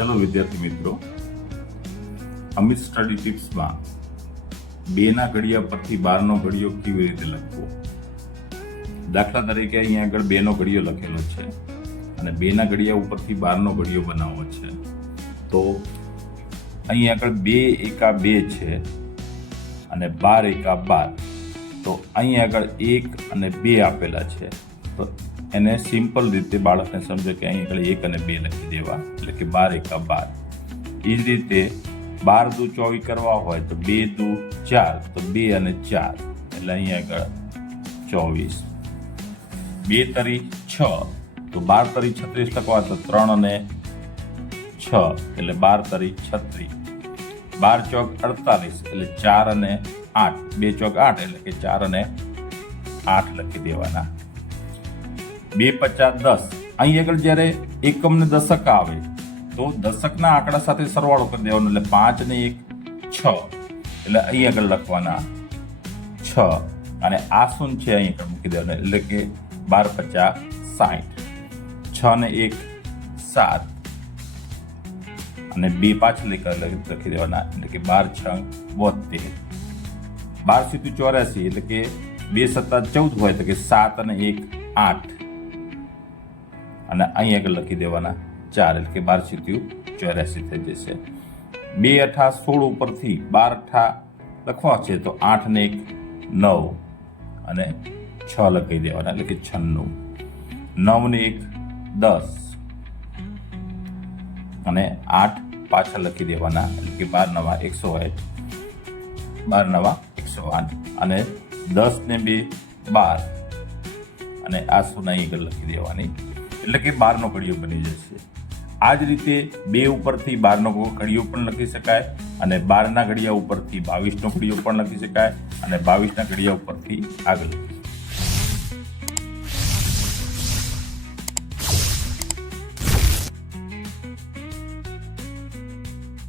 ચલો વિદ્યાર્થી મિત્રો, અમિત સ્ટડી ટિપ્સમાં 2ના ઘડિયા પરથી 12નો ઘડિયો કેવી રીતે લખવો. દાખલા તરીકે અહીંયા આગળ 2નો ઘડિયો લખેલો છે અને 2ના ઘડિયા ઉપરથી 12નો ઘડિયો બનાવવો છે. તો અહીંયા આગળ 2 એકા 2 છે અને 12 એકા 12. તો અહીંયા આગળ 1 અને 2 આપેલા છે. તો એને સિમ્પલ રીતે બાળકને સમજે કે અહીં આગળ 1 અને 2 લખી દેવા, એટલે કે 12 એકા 12. એ જ રીતે 12 દુ 24 કરવા હોય તો 2 દુ 4, તો 2 અને 4 એટલે અહીંયા આગળ 24. 2 તરી 6, તો 12 તરી 36 લખવા તો 3 અને 6 એટલે 12 તરી 36. 12 ચોક 48 એટલે 4 અને 8, 2 ચોક 8 એટલે કે 4 અને 8 લખી દેવાના. 2 પચાસ 10. અહીં આગળ જ્યારે એકમ ને દશક આવે તો દશકના આંકડા સાથે સરવાળો કરી દેવાનો, એટલે 5 ને 1 6 એટલે અહીં આગળ લખવાના 6 અને આ શૂન્ય છે અહીં આગળ મૂકી દેવાનું, એટલે કે 12 પચાસ 60. 6 ને 1 7 અને 2 પાછળ લખી દેવાના, એટલે કે 12 6 72. 12 સીધું 84 એટલે કે 2 સત્તા 14 હોય તો કે 7 અને 1 8 અને અહીં આગળ લખી દેવાના 4 એટલે કે 12 સીધું 84 થઈ જશે. 2 અઠા 16 ઉપરથી 12 અઠા લખવા છે તો 8 ને 1 9 અને 6 લખી દેવાના, એટલે કે 96. 9 ને 1 10 અને 8 પાછળ લખી દેવાના, એટલે કે 12 નવા 108, 12 નવા 108 અને 10 ને 2 12 અને આ શૂન્ય આગળ લખી દેવાની, એટલે કે 12નો ઘડિયો બની જશે. આ જ રીતે 2 ઉપરથી 12નો ઘડિયો પણ લખી શકાય અને 12ના ઘડિયા ઉપરથી 22નો ઘડિયો પણ લખી શકાય અને 22ના ઘડિયા ઉપરથી આગળ